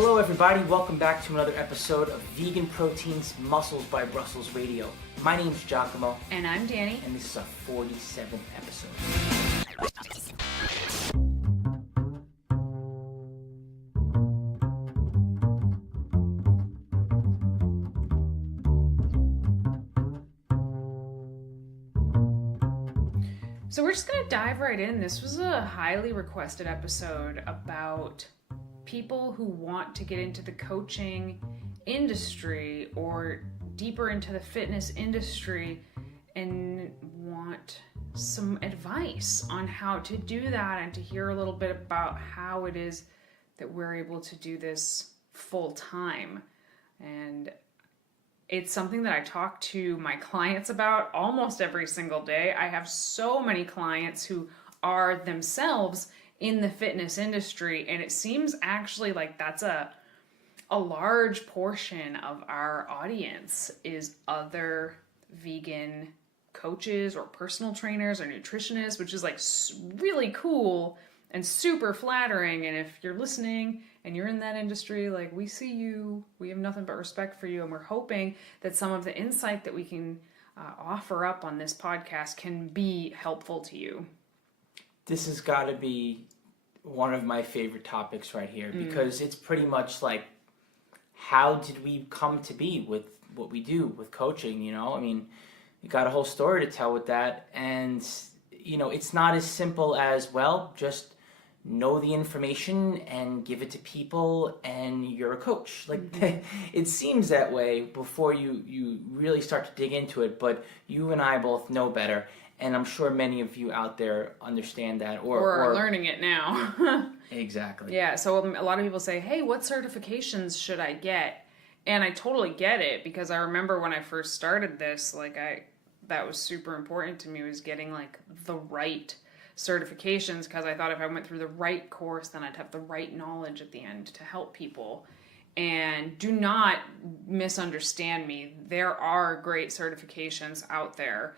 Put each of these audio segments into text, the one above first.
Hello everybody, welcome back to another episode of Vegan Proteins Muscles by Brussels Radio. My name's Giacomo. And I'm Danny. And this is our 47th episode. So we're just going to dive right in. This was a highly requested episode about people who want to get into the coaching industry or deeper into the fitness industry and want some advice on how to do that and to hear a little bit about how it is that we're able to do this full time. And it's something that I talk to my clients about almost every single day. I have so many clients who are themselves in the fitness industry, and it seems actually like that's a large portion of our audience is other vegan coaches or personal trainers or nutritionists, which is like really cool and super flattering. And if you're listening and you're in that industry, like, we see you, we have nothing but respect for you, and we're hoping that some of the insight that we can offer up on this podcast can be helpful to you. This has got to be one of my favorite topics right here, because it's pretty much like, how did we come to be with what we do with coaching? You know, I mean, you got a whole story to tell with that, and you know, it's not as simple as, well, just know the information and give it to people and you're a coach. Like, it seems that way before you really start to dig into it, but you and I both know better, and I'm sure many of you out there understand that or are learning it now. Exactly. Yeah, so a lot of people say, hey, what certifications should I get? And I totally get it, because I remember when I first started this, that was super important to me, was getting like the right certifications, because I thought if I went through the right course, then I'd have the right knowledge at the end to help people. And do not misunderstand me. There are great certifications out there.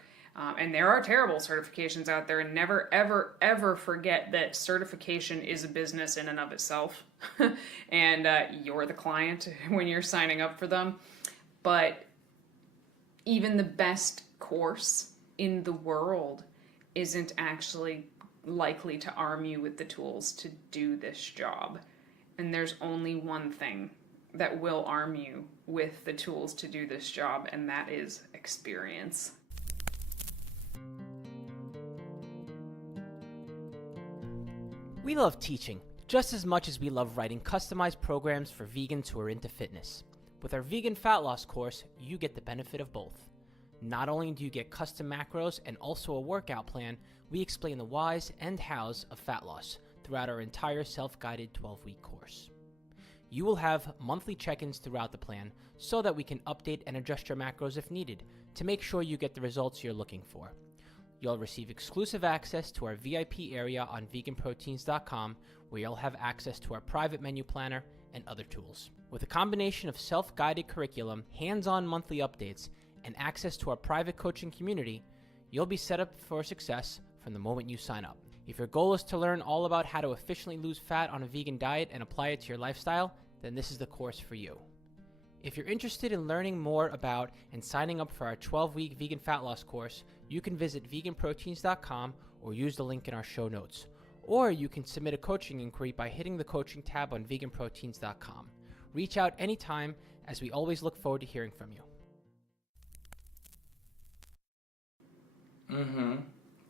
And there are terrible certifications out there, and never, ever, ever forget that certification is a business in and of itself. And you're the client when you're signing up for them. But even the best course in the world isn't actually likely to arm you with the tools to do this job. And there's only one thing that will arm you with the tools to do this job, and that is experience. We love teaching just as much as we love writing customized programs for vegans who are into fitness. With our vegan fat loss course, you get the benefit of both. Not only do you get custom macros and also a workout plan, we explain the whys and hows of fat loss throughout our entire self-guided 12-week course. You will have monthly check-ins throughout the plan so that we can update and adjust your macros if needed to make sure you get the results you're looking for. You'll receive exclusive access to our VIP area on VeganProteins.com, where you'll have access to our private menu planner and other tools. With a combination of self-guided curriculum, hands-on monthly updates, and access to our private coaching community, you'll be set up for success from the moment you sign up. If your goal is to learn all about how to efficiently lose fat on a vegan diet and apply it to your lifestyle, then this is the course for you. If you're interested in learning more about and signing up for our 12-week vegan fat loss course, you can visit VeganProteins.com or use the link in our show notes. Or you can submit a coaching inquiry by hitting the coaching tab on VeganProteins.com. Reach out anytime, as we always look forward to hearing from you.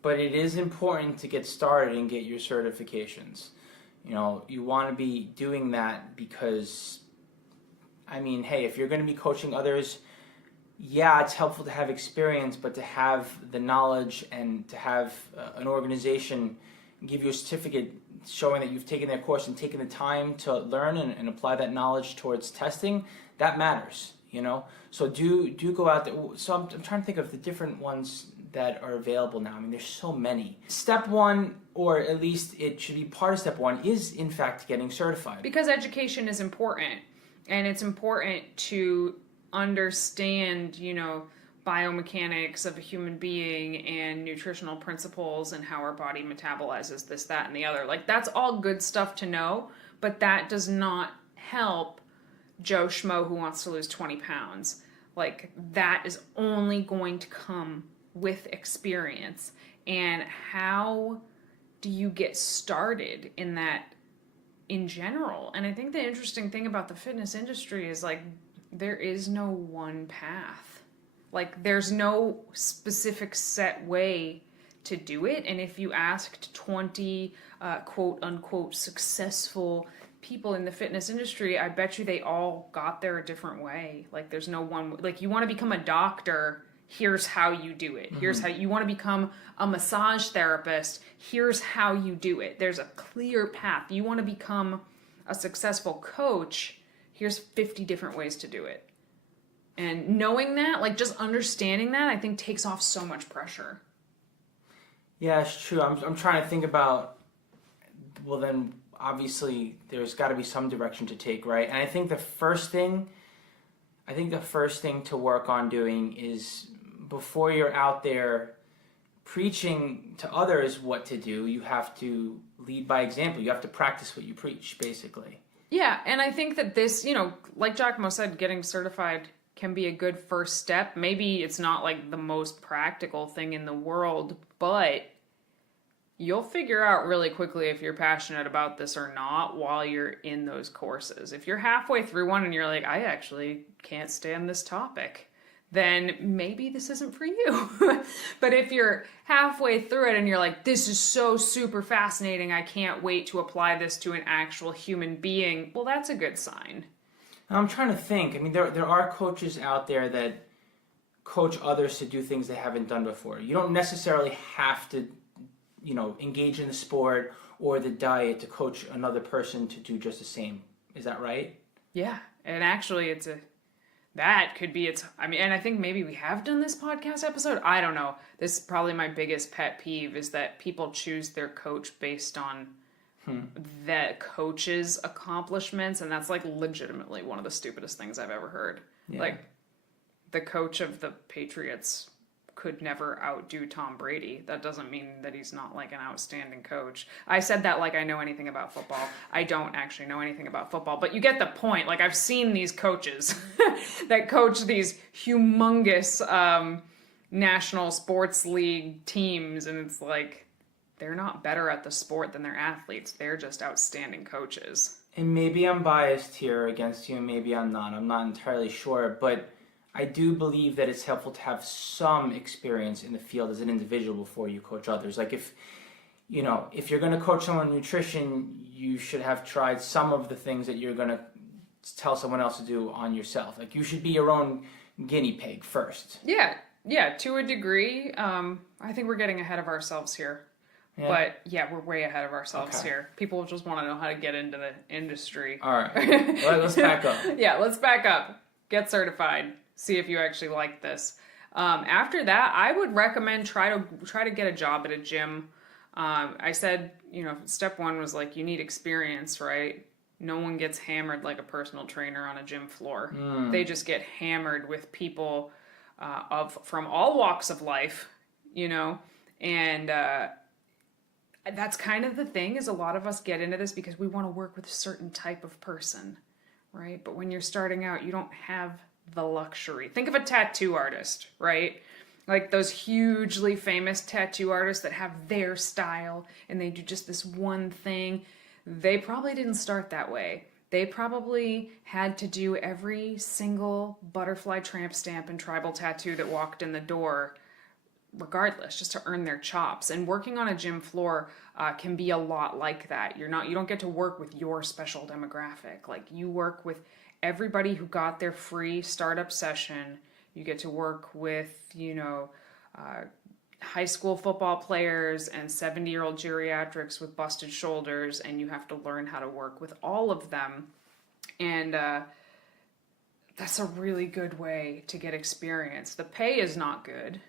But it is important to get started and get your certifications. You know, you want to be doing that because, I mean, hey, if you're going to be coaching others, yeah, it's helpful to have experience, but to have the knowledge and to have an organization give you a certificate showing that you've taken their course and taken the time to learn and apply that knowledge towards testing, that matters, you know? So do go out there. So I'm trying to think of the different ones that are available now. I mean, there's so many. Step one, or at least it should be part of step one, is in fact getting certified. Because education is important, and it's important to understand, you know, biomechanics of a human being and nutritional principles and how our body metabolizes this, that, and the other. Like, that's all good stuff to know, but that does not help Joe Schmo who wants to lose 20 pounds. Like, that is only going to come with experience. And how do you get started in that in general? And I think the interesting thing about the fitness industry is, like, there is no one path. Like, there's no specific set way to do it. And if you asked 20 quote unquote successful people in the fitness industry, I bet you they all got there a different way. Like, there's no one, like, you want to become a doctor, here's how you do it. Here's how you want to become a massage therapist, here's how you do it. There's a clear path. You want to become a successful coach, here's 50 different ways to do it. And knowing that, like, just understanding that, I think takes off so much pressure. Yeah, it's true. I'm trying to think about, well, then obviously there's got to be some direction to take, right? And I think the first thing to work on doing is, before you're out there preaching to others what to do, you have to lead by example. You have to practice what you preach, basically. Yeah, and I think that this, like Giacomo said, getting certified can be a good first step. Maybe it's not like the most practical thing in the world, but you'll figure out really quickly if you're passionate about this or not while you're in those courses. If you're halfway through one and you're like, I actually can't stand this topic, then maybe this isn't for you. But if you're halfway through it and you're like, this is so super fascinating, I can't wait to apply this to an actual human being, well, that's a good sign. I'm trying to think. I mean, there are coaches out there that coach others to do things they haven't done before. You don't necessarily have to, engage in the sport or the diet to coach another person to do just the same. Is that right? Yeah. And actually and I think maybe we have done this podcast episode. I don't know. This is probably my biggest pet peeve, is that people choose their coach based on the coach's accomplishments. And that's, like, legitimately one of the stupidest things I've ever heard. Yeah. Like, the coach of the Patriots could never outdo Tom Brady. That doesn't mean that he's not, like, an outstanding coach. I said that like I know anything about football. I don't actually know anything about football, but you get the point. Like, I've seen these coaches that coach these humongous national sports league teams, and it's like, they're not better at the sport than their athletes. They're just outstanding coaches. And maybe I'm biased here against you, and maybe I'm not. I'm not entirely sure, but I do believe that it's helpful to have some experience in the field as an individual before you coach others. Like, if you're going to coach someone in nutrition, you should have tried some of the things that you're going to tell someone else to do on yourself. Like, you should be your own guinea pig first. Yeah, to a degree. I think we're getting ahead of ourselves here. Yeah. But yeah, we're way ahead of ourselves here. People just want to know how to get into the industry. All right. Let's back up. Yeah, let's back up. Get certified. See if you actually like this. After that, I would recommend try to get a job at a gym. I said, step one was, like, you need experience, right? No one gets hammered like a personal trainer on a gym floor. They just get hammered with people from all walks of life, and that's kind of the thing, is a lot of us get into this because we want to work with a certain type of person, right? But when you're starting out, you don't have the luxury. Think of a tattoo artist, right? Like those hugely famous tattoo artists that have their style and they do just this one thing. They probably didn't start that way. They probably had to do every single butterfly tramp stamp and tribal tattoo that walked in the door regardless, just to earn their chops. And working on a gym floor can be a lot like that. You don't get to work with your special demographic. Like, you work with everybody who got their free startup session. You get to work with, high school football players and 70-year-old geriatrics with busted shoulders, and you have to learn how to work with all of them. And that's a really good way to get experience. The pay is not good,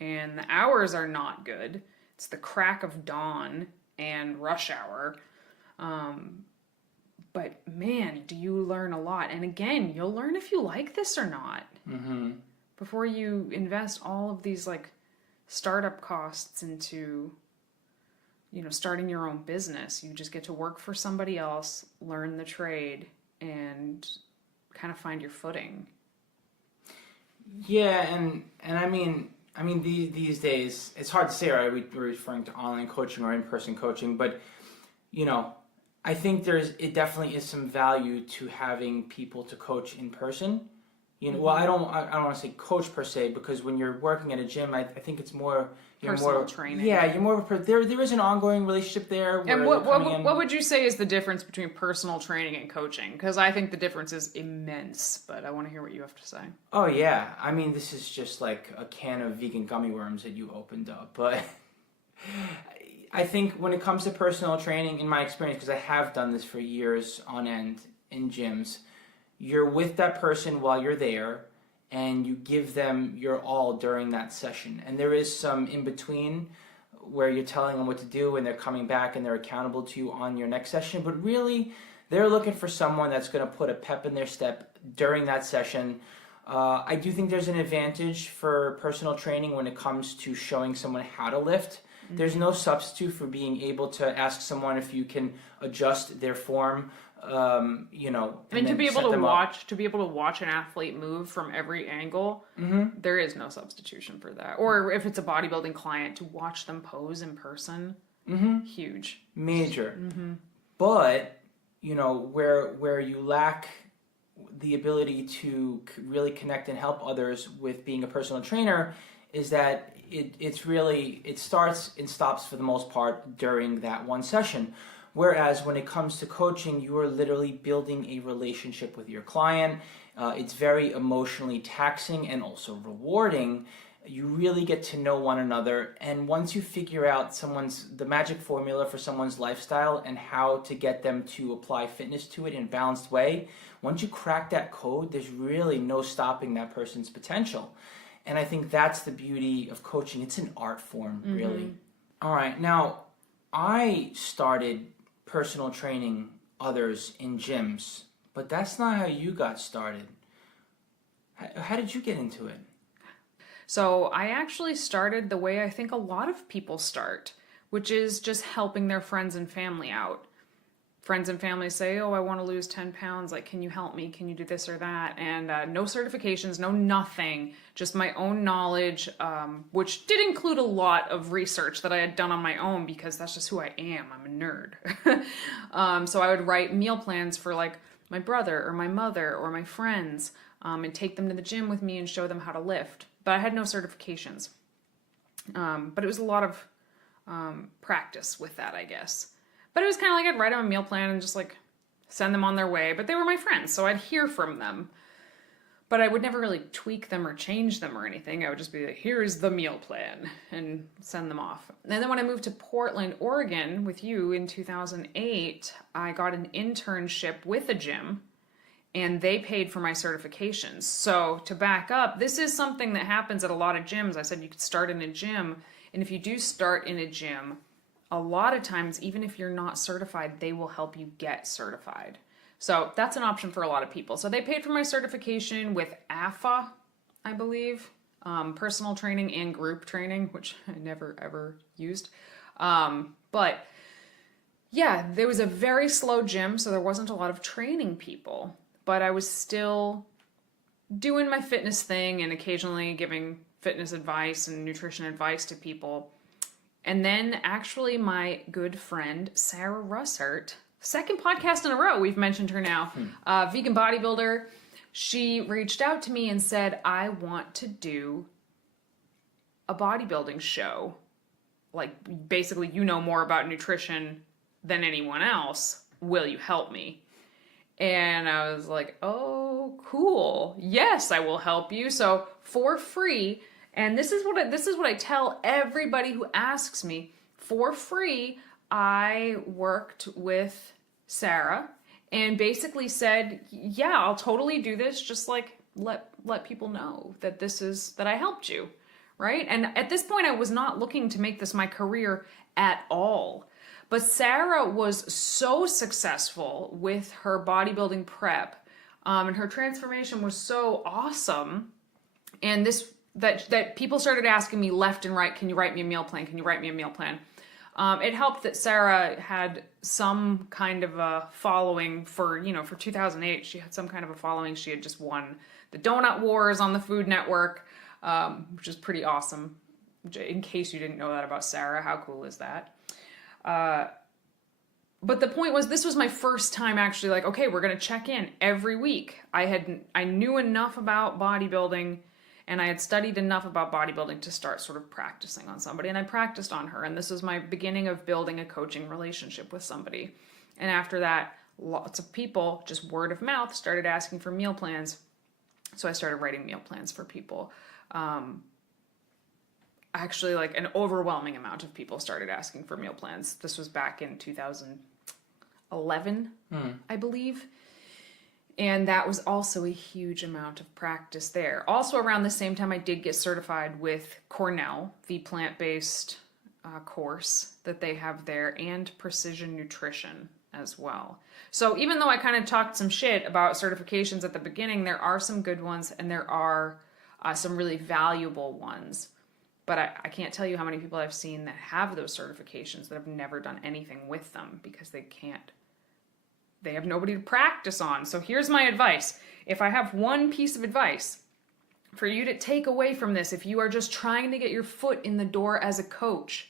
and the hours are not good. It's the crack of dawn and rush hour. But man, do you learn a lot. And again, you'll learn if you like this or not. Mm-hmm. Before you invest all of these, like, startup costs into, starting your own business. You just get to work for somebody else, learn the trade, and kind of find your footing. Yeah, and I mean these days it's hard to say, right? We're referring to online coaching or in-person coaching, but I think it definitely is some value to having people to coach in person. Well, I don't want to say coach per se, because when you're working at a gym, I think it's more Personal training. Yeah, you're more of there is an ongoing relationship there. And what would you say is the difference between personal training and coaching? Because I think the difference is immense, but I want to hear what you have to say. Oh yeah, I mean, this is just like a can of vegan gummy worms that you opened up, but I think when it comes to personal training, in my experience, because I have done this for years on end in gyms, you're with that person while you're there, and you give them your all during that session. And there is some in between where you're telling them what to do, and they're coming back and they're accountable to you on your next session. But really, they're looking for someone that's going to put a pep in their step during that session. I do think there's an advantage for personal training when it comes to showing someone how to lift. There's no substitute for being able to ask someone if you can adjust their form, and to be able to watch an athlete move from every angle. There is no substitution for that. Or if it's a bodybuilding client, to watch them pose in person, huge, major. But where you lack the ability to really connect and help others with being a personal trainer is that it starts and stops for the most part during that one session. Whereas when it comes to coaching, you are literally building a relationship with your client. It's very emotionally taxing and also rewarding. You really get to know one another. And once you figure out the magic formula for someone's lifestyle and how to get them to apply fitness to it in a balanced way, once you crack that code, there's really no stopping that person's potential. And I think that's the beauty of coaching. It's an art form, really. All right. Now, I started personal training others in gyms, but that's not how you got started. How did you get into it? So I actually started the way I think a lot of people start, which is just helping their friends and family out. Friends and family say, oh, I want to lose 10 pounds. Like, can you help me? Can you do this or that? And no certifications, no nothing, just my own knowledge, which did include a lot of research that I had done on my own because that's just who I am. I'm a nerd. So I would write meal plans for like my brother or my mother or my friends and take them to the gym with me and show them how to lift. But I had no certifications. But it was a lot of practice with that, I guess. But it was kind of like I'd write them a meal plan and just like send them on their way. But they were my friends, so I'd hear from them. But I would never really tweak them or change them or anything. I would just be like, here's the meal plan, and send them off. And then when I moved to Portland, Oregon with you in 2008, I got an internship with a gym, and they paid for my certifications. So to back up, this is something that happens at a lot of gyms. I said you could start in a gym, and if you do start in a gym, a lot of times, even if you're not certified, they will help you get certified. So that's an option for a lot of people. So they paid for my certification with AFA, I believe, personal training and group training, which I never ever used. But yeah, there was a very slow gym, so there wasn't a lot of training people. But I was still doing my fitness thing and occasionally giving fitness advice and nutrition advice to people. And then actually my good friend, Sarah Russert, second podcast in a row, we've mentioned her now, vegan bodybuilder, she reached out to me and said, I want to do a bodybuilding show. Like, basically, you know more about nutrition than anyone else. Will you help me? And I was like, oh, cool. Yes, I will help you. So for free. And this is what I tell everybody who asks me. For free, I worked with Sarah and basically said, yeah, I'll totally do this. Just like let people know that that I helped you, right? And at this point, I was not looking to make this my career at all. But Sarah was so successful with her bodybuilding prep, and her transformation was so awesome. And that people started asking me left and right, can you write me a meal plan? Can you write me a meal plan? It helped that Sarah had some kind of a following for 2008. She had some kind of a following. She had just won the Donut Wars on the Food Network, which is pretty awesome. In case you didn't know that about Sarah, how cool is that? But the point was, this was my first time actually like, okay, we're going to check in every week. I knew enough about bodybuilding and I had studied enough about bodybuilding to start sort of practicing on somebody. And I practiced on her. And this was my beginning of building a coaching relationship with somebody. And after that, lots of people, just word of mouth, started asking for meal plans. So I started writing meal plans for people. Actually, like an overwhelming amount of people started asking for meal plans. This was back in 2011, I believe. And that was also a huge amount of practice there. Also around the same time, I did get certified with Cornell, the plant-based course that they have there, and precision nutrition as well. So even though I kind of talked some shit about certifications at the beginning, there are some good ones and there are some really valuable ones. But I can't tell you how many people I've seen that have those certifications that have never done anything with them because they have nobody to practice on. So here's my advice. If I have one piece of advice for you to take away from this, if you are just trying to get your foot in the door as a coach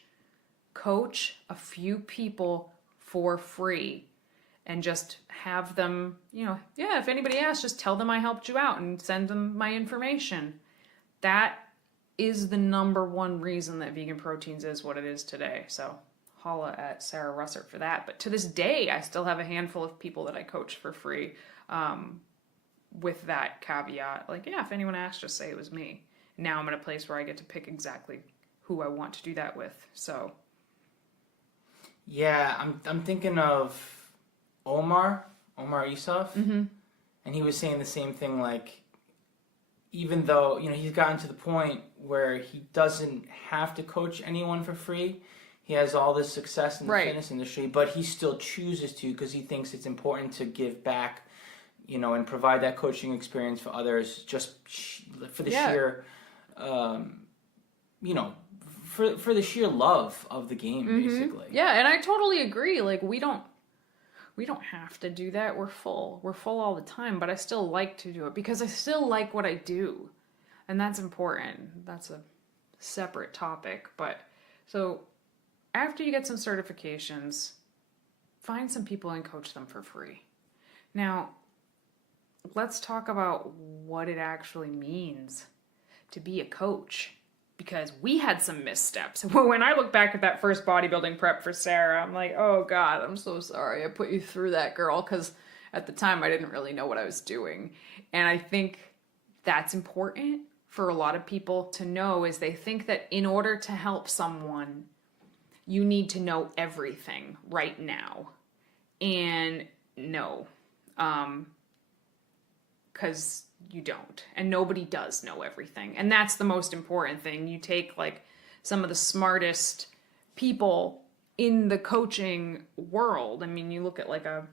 a few people for free and just have them, if anybody asks, just tell them I helped you out and send them my information. That is the number one reason that Vegan Proteins is what it is today. So holla at Sarah Russert for that. But to this day, I still have a handful of people that I coach for free with that caveat. Like, yeah, if anyone asks, just say it was me. Now I'm in a place where I get to pick exactly who I want to do that with. So. Yeah, I'm thinking of Omar Isuf, and he was saying the same thing, like, even though, he's gotten to the point where he doesn't have to coach anyone for free. He has all this success in the fitness industry, but he still chooses to because he thinks it's important to give back, and provide that coaching experience for others just for the sheer, for the sheer love of the game, basically. Yeah, and I totally agree. Like, we don't have to do that. We're full all the time, but I still like to do it because I still like what I do. And that's important. That's a separate topic. But so after you get some certifications, find some people and coach them for free. Now, let's talk about what it actually means to be a coach. Because we had some missteps. When I look back at that first bodybuilding prep for Sarah, I'm like, oh God, I'm so sorry I put you through that, girl. Because at the time, I didn't really know what I was doing. And I think that's important for a lot of people to know, is they think that in order to help someone, you need to know everything right now. And no, because you don't, and nobody does know everything, and that's the most important thing. You take like some of the smartest people in the coaching world. I mean, you look at like a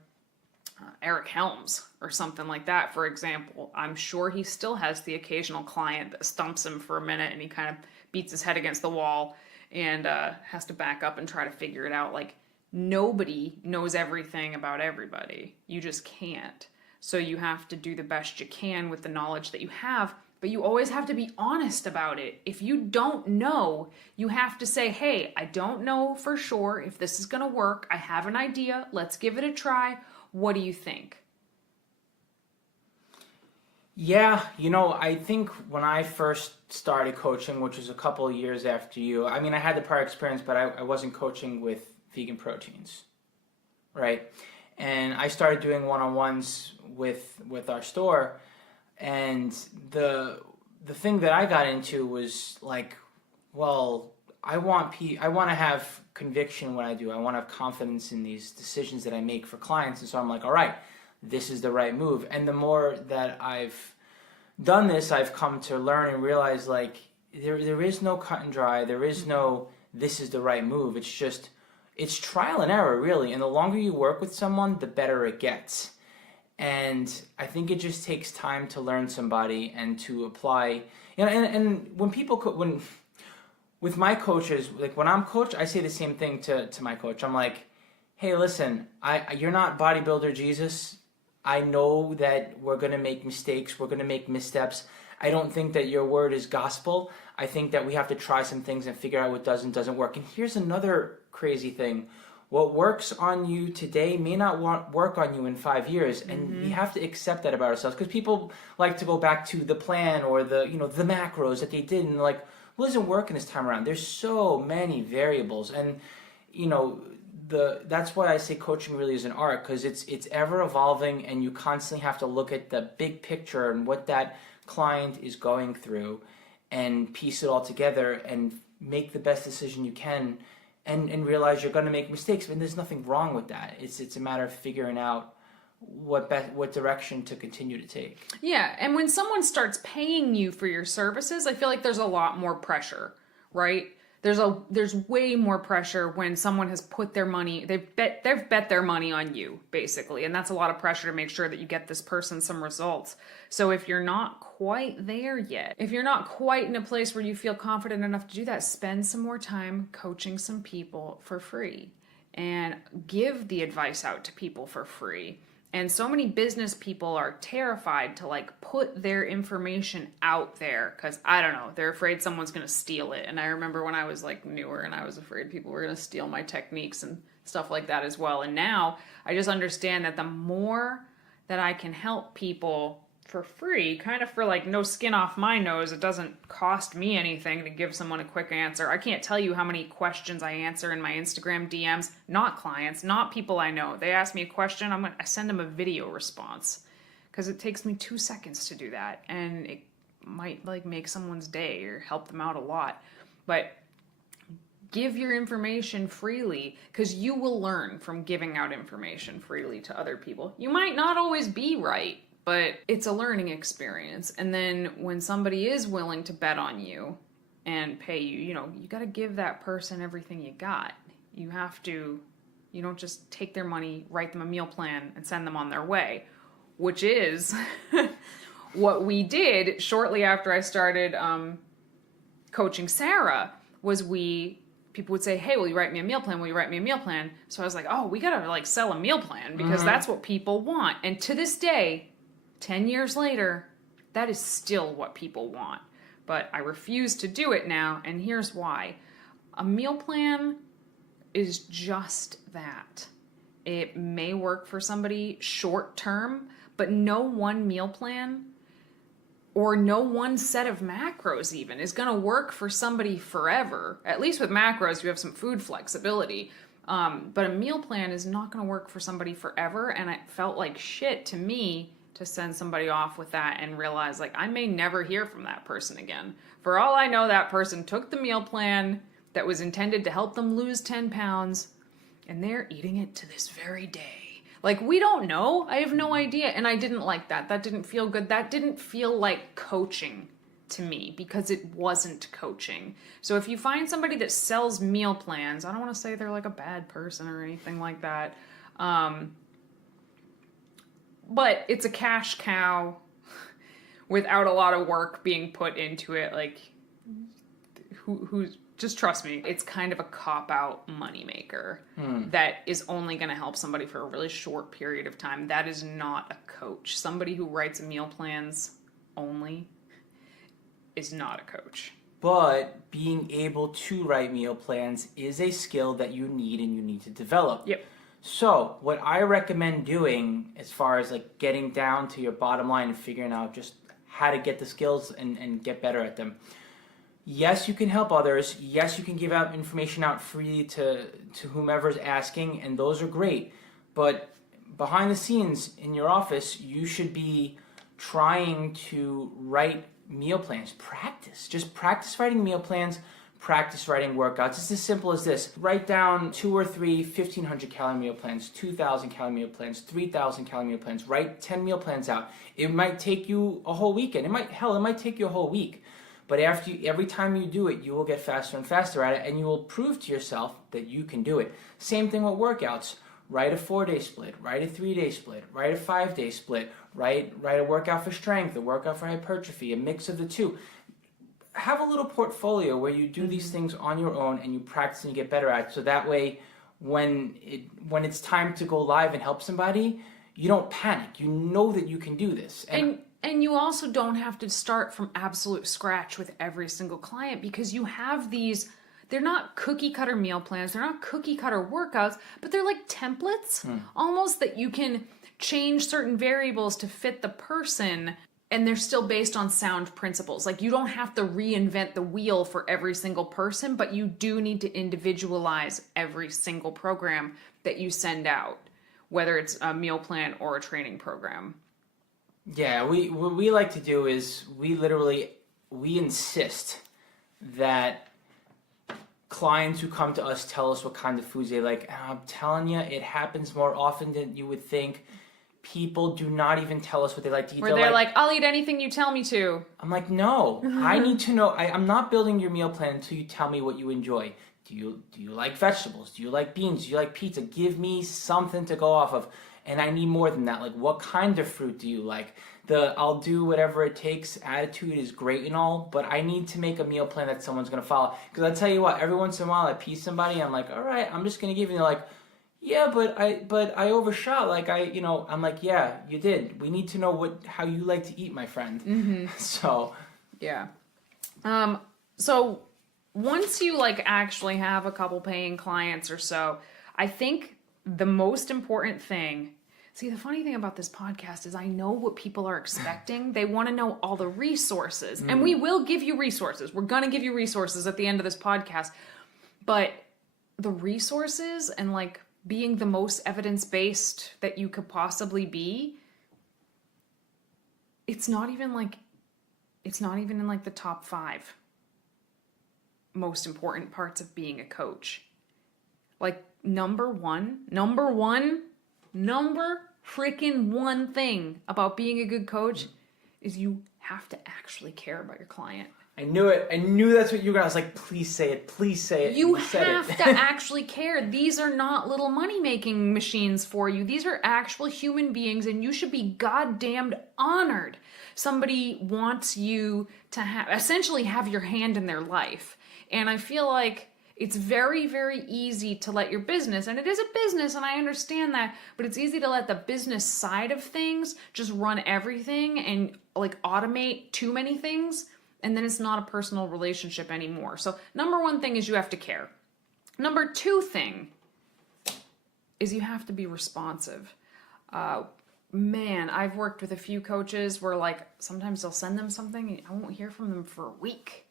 Eric Helms or something like that, for example. I'm sure he still has the occasional client that stumps him for a minute and he kind of beats his head against the wall and has to back up and try to figure it out. Like, nobody knows everything about everybody. You just can't. So you have to do the best you can with the knowledge that you have, but you always have to be honest about it. If you don't know, you have to say, hey, I don't know for sure if this is going to work. I have an idea. Let's give it a try. What do you think? Yeah, I think when I first started coaching, which was a couple of years after you, I mean, I had the prior experience, but I wasn't coaching with Vegan Proteins, right? And I started doing one-on-ones with our store, and the thing that I got into was like, well, I want to have conviction in what I do. I want to have confidence in these decisions that I make for clients, and so I'm like, all right, this is the right move. And the more that I've done this, I've come to learn and realize, like, there is no cut and dry. There is no this is the right move. It's trial and error, really. And the longer you work with someone, the better it gets. And I think it just takes time to learn somebody and to apply. And when people with my coaches, like when I'm coach, I say the same thing to my coach. I'm like, hey, listen, you're not bodybuilder Jesus. I know that we're going to make mistakes. We're going to make missteps. I don't think that your word is gospel. I think that we have to try some things and figure out what does and doesn't work. And here's another crazy thing. What works on you today may not work on you in 5 years. And we have to accept that about ourselves, because people like to go back to the plan or the macros that they did, and like, well, isn't working this time around. There's so many variables. And, that's why I say coaching really is an art, because it's ever evolving, and you constantly have to look at the big picture and what that client is going through and piece it all together and make the best decision you can, and realize you're going to make mistakes, and there's nothing wrong with that. It's a matter of figuring out what direction to continue to take. Yeah, and when someone starts paying you for your services, I feel like there's a lot more pressure, right? There's way more pressure when someone has put their money, they've bet their money on you, basically, and that's a lot of pressure to make sure that you get this person some results. So if you're not quite there yet, if you're not quite in a place where you feel confident enough to do that, spend some more time coaching some people for free and give the advice out to people for free. And so many business people are terrified to like put their information out there because, I don't know, they're afraid someone's going to steal it. And I remember when I was like newer and I was afraid people were going to steal my techniques and stuff like that as well. And now I just understand that the more that I can help people for free, kind of for like no skin off my nose, it doesn't cost me anything to give someone a quick answer. I can't tell you how many questions I answer in my Instagram DMs, not clients, not people I know. They ask me a question, I send them a video response because it takes me 2 seconds to do that, and it might like make someone's day or help them out a lot. But give your information freely, because you will learn from giving out information freely to other people. You might not always be right, but it's a learning experience. And then when somebody is willing to bet on you and pay you, you got to give that person everything you got. You don't just take their money, write them a meal plan, and send them on their way, which is what we did shortly after I started coaching Sarah. People would say, hey, will you write me a meal plan? Will you write me a meal plan? So I was like, oh, we got to like sell a meal plan, because that's what people want. And to this day, 10 years later, that is still what people want. But I refuse to do it now, and here's why. A meal plan is just that. It may work for somebody short term, but no one meal plan or no one set of macros even is going to work for somebody forever. At least with macros, you have some food flexibility. But a meal plan is not going to work for somebody forever, and it felt like shit to me to send somebody off with that and realize like I may never hear from that person again. For all I know, that person took the meal plan that was intended to help them lose 10 pounds and they're eating it to this very day. Like, we don't know. I have no idea. And I didn't like that. That didn't feel good. That didn't feel like coaching to me, because it wasn't coaching. So if you find somebody that sells meal plans, I don't want to say they're like a bad person or anything like that. But it's a cash cow without a lot of work being put into it. Like, who's just trust me, it's kind of a cop-out moneymaker that is only going to help somebody for a really short period of time. That is not a coach. Somebody who writes meal plans only is not a coach. But being able to write meal plans is a skill that you need and you need to develop. Yep. So what I recommend doing, as far as like getting down to your bottom line and figuring out just how to get the skills and get better at them. Yes, you can help others. Yes, you can give out information out freely to whomever's asking, and those are great. But behind the scenes in your office, you should be trying to write meal plans. Just practice writing meal plans. Practice writing workouts. It's as simple as this. Write down 2 or 3 1,500 calorie meal plans, 2,000 calorie meal plans, 3,000 calorie meal plans. Write 10 meal plans out. It might take you a whole weekend. It might take you a whole week. But every time you do it, you will get faster and faster at it, and you will prove to yourself that you can do it. Same thing with workouts. Write a 4-day split, write a 3-day split, write a 5-day split, write a workout for strength, a workout for hypertrophy, a mix of the two. have a little portfolio where you do these things on your own and you practice and you get better at it. So that way, when it's time to go live and help somebody, you don't panic. You know that you can do this. And you also don't have to start from absolute scratch with every single client, because you have these, they're not cookie cutter meal plans, they're not cookie cutter workouts, but they're like templates almost, that you can change certain variables to fit the person, and they're still based on sound principles. Like, you don't have to reinvent the wheel for every single person, but you do need to individualize every single program that you send out, whether it's a meal plan or a training program. Yeah, what we like to do is we insist that clients who come to us tell us what kind of foods they like. And I'm telling you, it happens more often than you would think. People do not even tell us what they like to eat. Where they're like, I'll eat anything you tell me to. I'm like, no, I need to know. I'm not building your meal plan until you tell me what you enjoy. Do you like vegetables? Do you like beans? Do you like pizza? Give me something to go off of. And I need more than that. Like, what kind of fruit do you like? I'll do whatever it takes attitude is great and all, but I need to make a meal plan that someone's going to follow. Because I'll tell you what, every once in a while I piece somebody, I'm like, all right, I'm just going to give you. And they're like, yeah, but I overshot. Like, I'm like, yeah, you did. We need to know how you like to eat, my friend. Mm-hmm. So. Yeah. So once you like actually have a couple paying clients or so, I think the most important thing, see, the funny thing about this podcast is I know what people are expecting. They want to know all the resources, and we will give you resources. We're going to give you resources at the end of this podcast, but the resources and like being the most evidence-based that you could possibly be, it's not even in like the top 5 most important parts of being a coach. Like, number freaking one thing about being a good coach is you have to actually care about your client. I knew it. I knew that's what you were going to. I was like, please say it. Please say it. You have to actually care. These are not little money-making machines for you. These are actual human beings, and you should be goddamned honored. Somebody wants you to essentially have your hand in their life. And I feel like it's very, very easy to let your business, and it is a business, and I understand that, but it's easy to let the business side of things just run everything and like automate too many things, and then it's not a personal relationship anymore. So number 1 thing is you have to care. Number 2 thing is you have to be responsive. Man, I've worked with a few coaches where like sometimes they'll send them something and I won't hear from them for a week.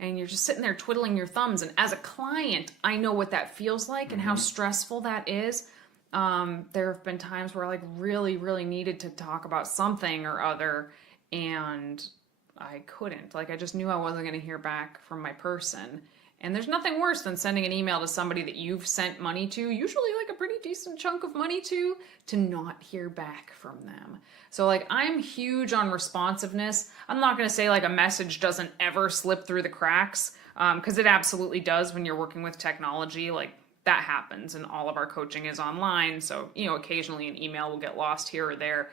And you're just sitting there twiddling your thumbs. And as a client, I know what that feels like and how stressful that is. There have been times where I like really, really needed to talk about something or other, and I couldn't. Like, I just knew I wasn't going to hear back from my person. And there's nothing worse than sending an email to somebody that you've sent money to, usually like a pretty decent chunk of money to not hear back from them. So like, I'm huge on responsiveness. I'm not going to say like a message doesn't ever slip through the cracks, because it absolutely does when you're working with technology. Like, that happens, and all of our coaching is online. So, occasionally an email will get lost here or there.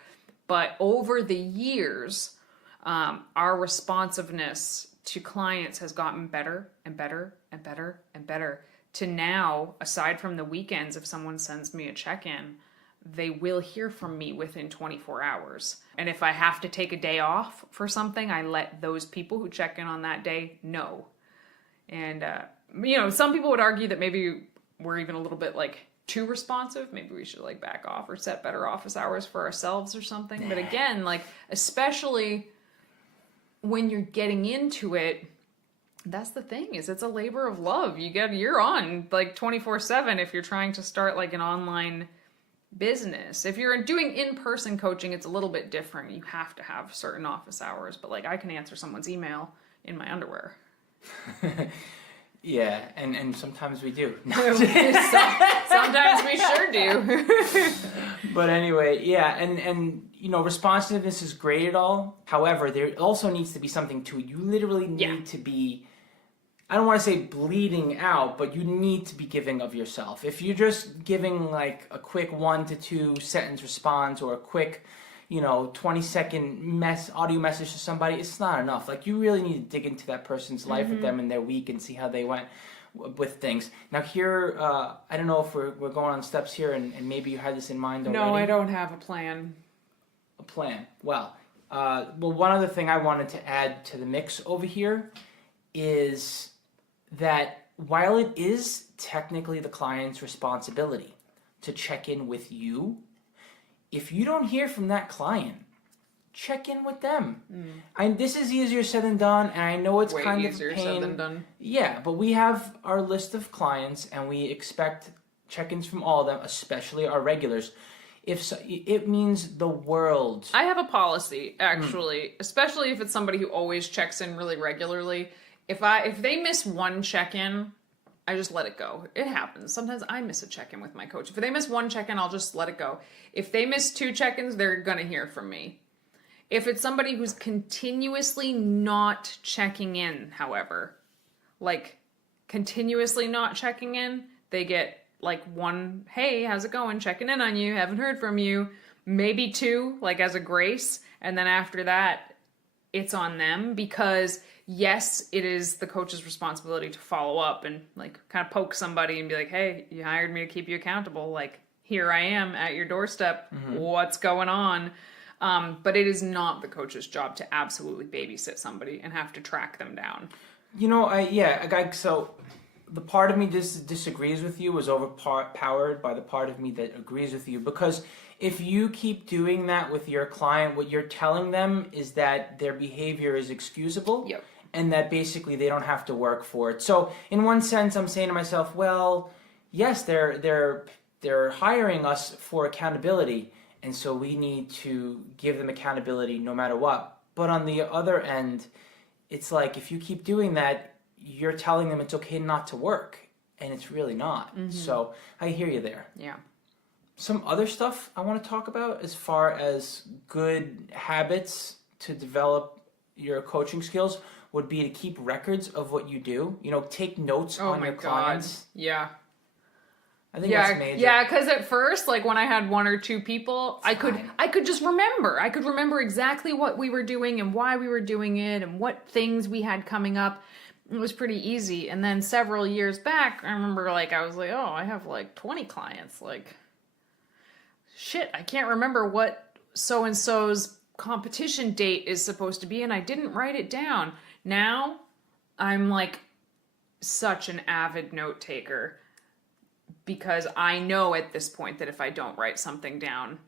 But over the years, our responsiveness to clients has gotten better and better and better and better, to now, aside from the weekends, if someone sends me a check-in, they will hear from me within 24 hours. And if I have to take a day off for something, I let those people who check in on that day know. And, some people would argue that maybe we're even a little bit like too responsive. Maybe we should like back off or set better office hours for ourselves or something. But again, like, especially when you're getting into it, that's the thing, is it's a labor of love. You're on like 24/7 if you're trying to start like an online business. If you're doing in-person coaching, it's a little bit different. You have to have certain office hours, but like, I can answer someone's email in my underwear. Yeah, and sometimes we do. Sometimes we sure do. But anyway, yeah, and responsiveness is great at all. However, there also needs to be something to it. You literally need to be, I don't want to say bleeding out, but you need to be giving of yourself. If you're just giving like a quick 1 to 2 sentence response, or a quick, 20-second audio message to somebody, it's not enough. Like, you really need to dig into that person's life with them and their week and see how they went with things. Now here, I don't know if we're going on steps here, and maybe you had this in mind already. No, I don't have a plan. A plan. Well, one other thing I wanted to add to the mix over here is that while it is technically the client's responsibility to check in with you, if you don't hear from that client, check in with them. This is easier said than done, and I know it's Way kind easier of a pain. said than done. Yeah, but we have our list of clients, and we expect check-ins from all of them, especially our regulars. If so, it means the world. I have a policy, actually, especially if it's somebody who always checks in really regularly. If they miss one check-in, I just let it go. It happens. Sometimes I miss a check-in with my coach. If they miss one check-in, I'll just let it go. If they miss 2 check-ins, they're going to hear from me. If it's somebody who's continuously not checking in, however, like continuously not checking in, they get like 1, hey, how's it going? Checking in on you, haven't heard from you. Maybe 2, like as a grace. And then after that, it's on them, because yes, it is the coach's responsibility to follow up and like kind of poke somebody and be like, hey, you hired me to keep you accountable. Like, here I am at your doorstep. What's going on? But it is not the coach's job to absolutely babysit somebody and have to track them down. So the part of me disagrees with you is overpowered by the part of me that agrees with you, because if you keep doing that with your client, what you're telling them is that their behavior is excusable. Yep. And that basically they don't have to work for it. So in one sense, I'm saying to myself, well, yes, they're hiring us for accountability, and so we need to give them accountability no matter what. But on the other end, it's like, if you keep doing that, you're telling them it's okay not to work, and it's really not. So I hear you there. Yeah. Some other stuff I want to talk about as far as good habits to develop your coaching skills would be to keep records of what you do. Take notes on your clients. Yeah. I think that's major. Yeah, because at first, like when I had 1 or 2 people, I could just remember. I could remember exactly what we were doing and why we were doing it and what things we had coming up. It was pretty easy. And then several years back, I remember I was like, oh, I have 20 clients. Shit, I can't remember what so-and-so's competition date is supposed to be, and I didn't write it down. Now, I'm such an avid note taker, because I know at this point that if I don't write something down,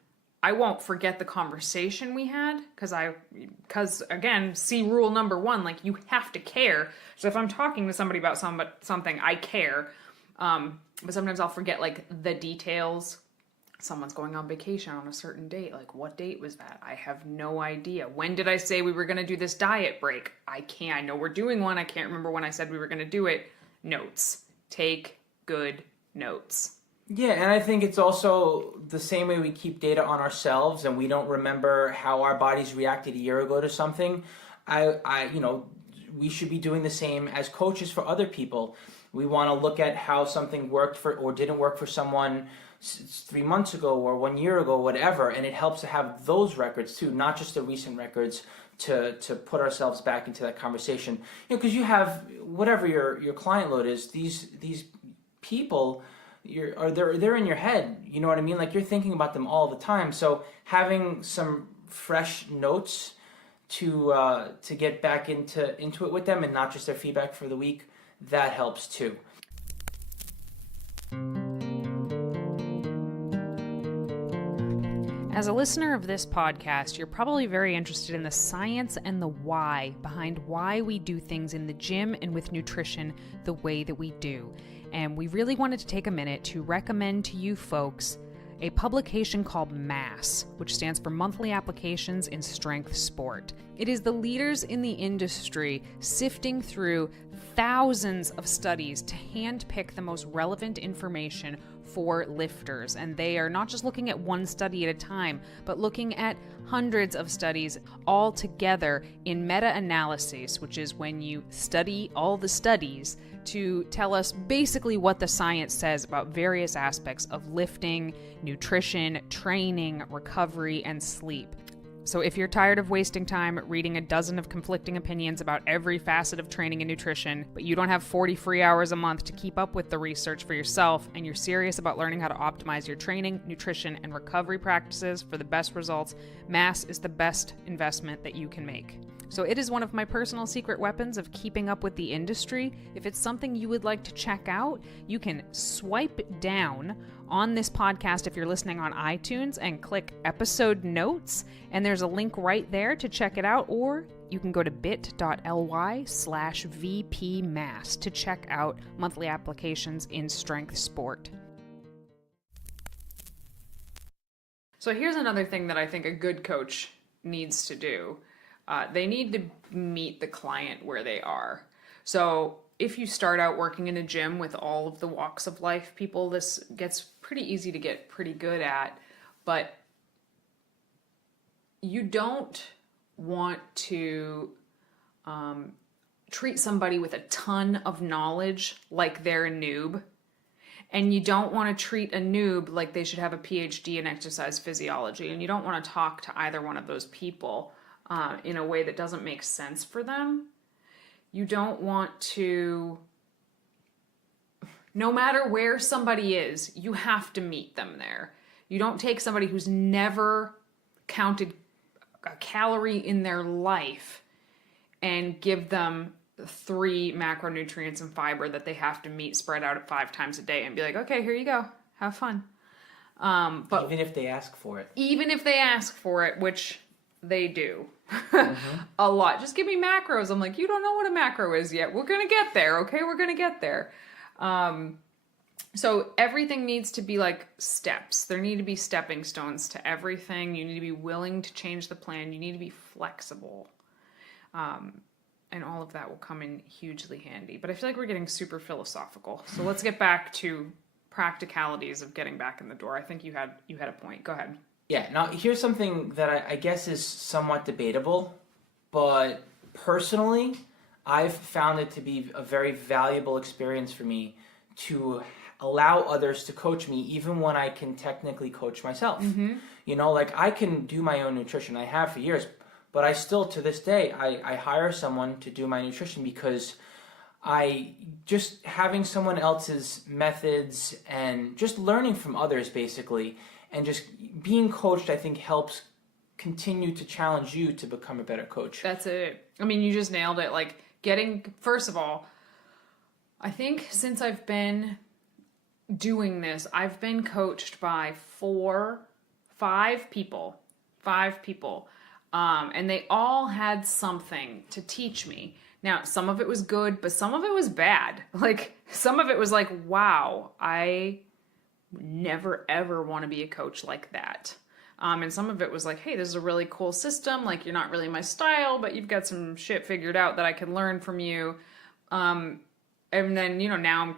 I won't forget the conversation we had, because again, see rule number 1, you have to care. So if I'm talking to somebody about something, I care. But sometimes I'll forget the details. Someone's going on vacation on a certain date. What date was that? I have no idea. When did I say we were going to do this diet break? I know we're doing one. I can't remember when I said we were going to do it. Notes. Take good notes. Yeah, and I think it's also the same way we keep data on ourselves and we don't remember how our bodies reacted a year ago to something. We should be doing the same as coaches for other people. We want to look at how something worked for or didn't work for someone 3 months ago or 1 year ago, whatever, and it helps to have those records too, not just the recent records, to put ourselves back into that conversation. Because you have whatever your client load is, these people, they're in your head. You know what I mean? You're thinking about them all the time. So having some fresh notes to get back into it with them, and not just their feedback for the week, that helps too. As a listener of this podcast, you're probably very interested in the science and the why behind why we do things in the gym and with nutrition the way that we do. And we really wanted to take a minute to recommend to you folks a publication called MASS, which stands for Monthly Applications in Strength Sport. It is the leaders in the industry sifting through thousands of studies to handpick the most relevant information for lifters. And they are not just looking at one study at a time, but looking at hundreds of studies all together in meta-analysis, which is when you study all the studies to tell us basically what the science says about various aspects of lifting, nutrition, training, recovery, and sleep. So if you're tired of wasting time reading a dozen of conflicting opinions about every facet of training and nutrition, but you don't have 40 free hours a month to keep up with the research for yourself, and you're serious about learning how to optimize your training, nutrition, and recovery practices for the best results, mass is the best investment that you can make. So it is one of my personal secret weapons of keeping up with the industry. If it's something you would like to check out, you can swipe down on this podcast if you're listening on iTunes and click episode notes, and there's a link right there to check it out, or you can go to bit.ly/VPMass to check out monthly applications in strength sport. So here's another thing that I think a good coach needs to do. They need to meet the client where they are. So if you start out working in a gym with all of the walks of life people, this gets pretty easy to get pretty good at, but you don't want to treat somebody with a ton of knowledge like they're a noob. And you don't want to treat a noob like they should have a PhD in exercise physiology. And you don't want to talk to either one of those people in a way that doesn't make sense for them. You don't want to, no matter where somebody is, you have to meet them there. You don't take somebody who's never counted a calorie in their life and give them 3 macronutrients and fiber that they have to meet spread out at 5 times a day and be like, okay, here you go, have fun. But even if they ask for it. Even if they ask for it, which they do a lot. Just give me macros. I'm like, you don't know what a macro is yet. We're going to get there. Okay. We're going to get there. So everything needs to be like steps. There need to be stepping stones to everything. You need to be willing to change the plan. You need to be flexible. And all of that will come in hugely handy. But I feel like we're getting super philosophical. So let's get back to practicalities of getting back in the door. I think you had a point. Go ahead. Yeah, now here's something that I guess is somewhat debatable, but personally, I've found it to be a very valuable experience for me to allow others to coach me even when I can technically coach myself. You know, like I can do my own nutrition. I have for years, but I still, to this day, I hire someone to do my nutrition because just having someone else's methods and just learning from others basically, and just being coached, I think helps continue to challenge you to become a better coach. That's it. I mean, you just nailed it. Like first of all, I think since I've been doing this, I've been coached by 5 people. And they all had something to teach me. Now, some of it was good, but some of it was bad. Like, some of it was like, wow, I never ever want to be a coach like that. And some of it was like, hey, this is a really cool system. Like, you're not really my style, but you've got some shit figured out that I can learn from you. And then, now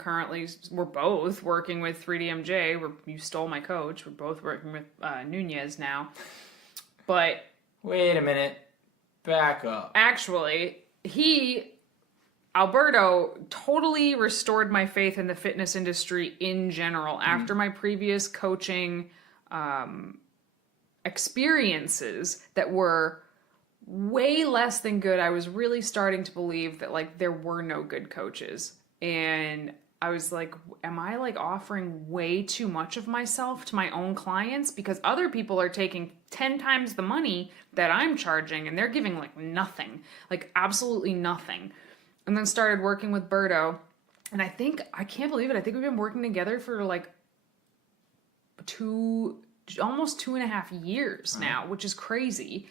we're both working with 3DMJ. You stole my coach. We're both working with Nunez now. But wait a minute. Back up. Actually, Alberto totally restored my faith in the fitness industry in general. After my previous coaching experiences that were way less than good, I was really starting to believe that like there were no good coaches. And I was like, am I like offering way too much of myself to my own clients? Because other people are taking 10 times the money that I'm charging and they're giving like nothing, like absolutely nothing. And then started working with Berto. And I can't believe it, I think we've been working together for like almost 2.5 years now, which is crazy.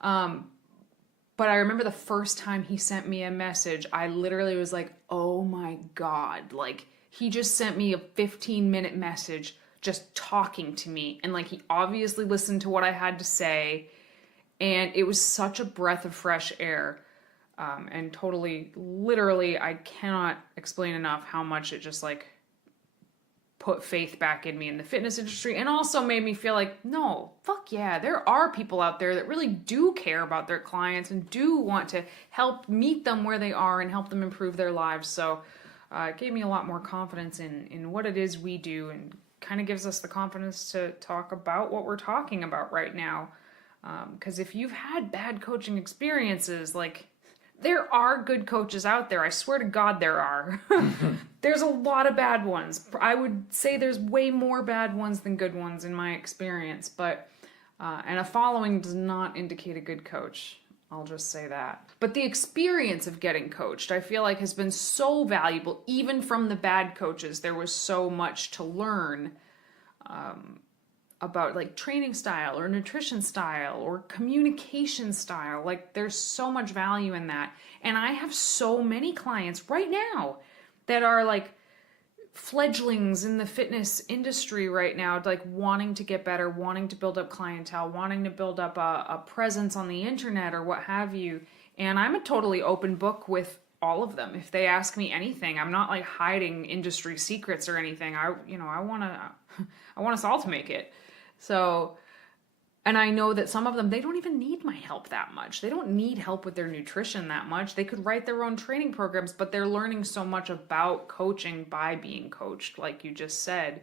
But I remember the first time he sent me a message, I literally was like, oh my God. Like, he just sent me a 15-minute message just talking to me. And like, he obviously listened to what I had to say. And it was such a breath of fresh air. And totally, literally, I cannot explain enough how much it just like put faith back in me in the fitness industry, and also made me feel like, no, fuck yeah, there are people out there that really do care about their clients and do want to help meet them where they are and help them improve their lives. So it gave me a lot more confidence in what it is we do, and kind of gives us the confidence to talk about what we're talking about right now. Because if you've had bad coaching experiences, like, there are good coaches out there. I swear to God there are. There's a lot of bad ones. I would say there's way more bad ones than good ones in my experience. But, and a following does not indicate a good coach. I'll just say that. But the experience of getting coached, I feel like, has been so valuable. Even from the bad coaches, there was so much to learn about, like, training style or nutrition style or communication style. Like, there's so much value in that. And I have so many clients right now that are, like, fledglings in the fitness industry right now, like, wanting to get better, wanting to build up clientele, wanting to build up a presence on the internet or what have you. And I'm a totally open book with all of them. If they ask me anything, I'm not, like, hiding industry secrets or anything. I want us all to make it. So, and I know that some of them, they don't even need my help that much. They don't need help with their nutrition that much. They could write their own training programs, but they're learning so much about coaching by being coached, like you just said.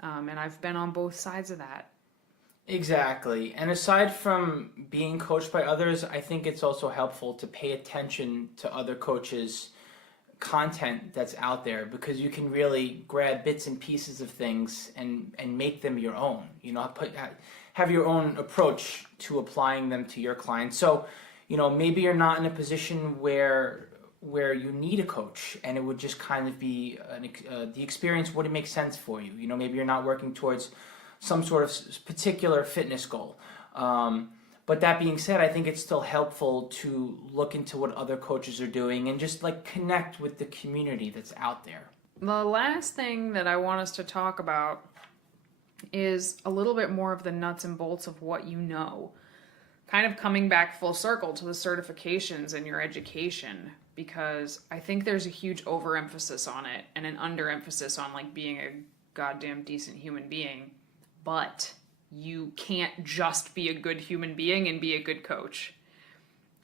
And I've been on both sides of that. Exactly. And aside from being coached by others, I think it's also helpful to pay attention to other coaches' content that's out there, because you can really grab bits and pieces of things and make them your own. Have your own approach to applying them to your clients. So, maybe you're not in a position where you need a coach, and it would just kind of be the experience wouldn't make sense for you. Maybe you're not working towards some sort of particular fitness goal. But that being said, I think it's still helpful to look into what other coaches are doing and just, like, connect with the community that's out there. The last thing that I want us to talk about is a little bit more of the nuts and bolts of what you know. Kind of coming back full circle to the certifications and your education, because I think there's a huge overemphasis on it and an underemphasis on, like, being a goddamn decent human being. But you can't just be a good human being and be a good coach.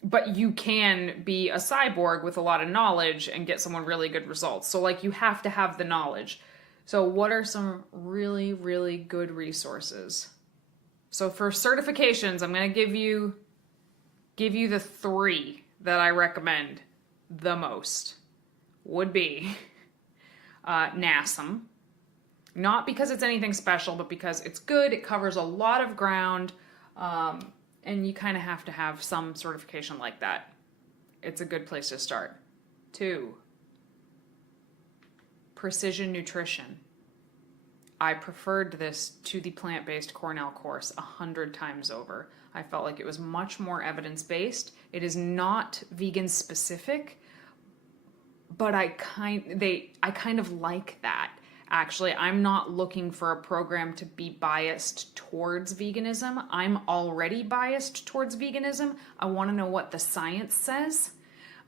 But you can be a cyborg with a lot of knowledge and get someone really good results. So, like, you have to have the knowledge. So what are some really, really good resources? So for certifications, I'm going to give you the 3 that I recommend the most. Would be NASM. Not because it's anything special, but because it's good, it covers a lot of ground, and you kind of have to have some certification like that. It's a good place to start. 2, Precision Nutrition. I preferred this to the plant-based Cornell course 100 times over. I felt like it was much more evidence-based. It is not vegan specific, but I kind of like that. Actually, I'm not looking for a program to be biased towards veganism. I'm already biased towards veganism. I want to know what the science says.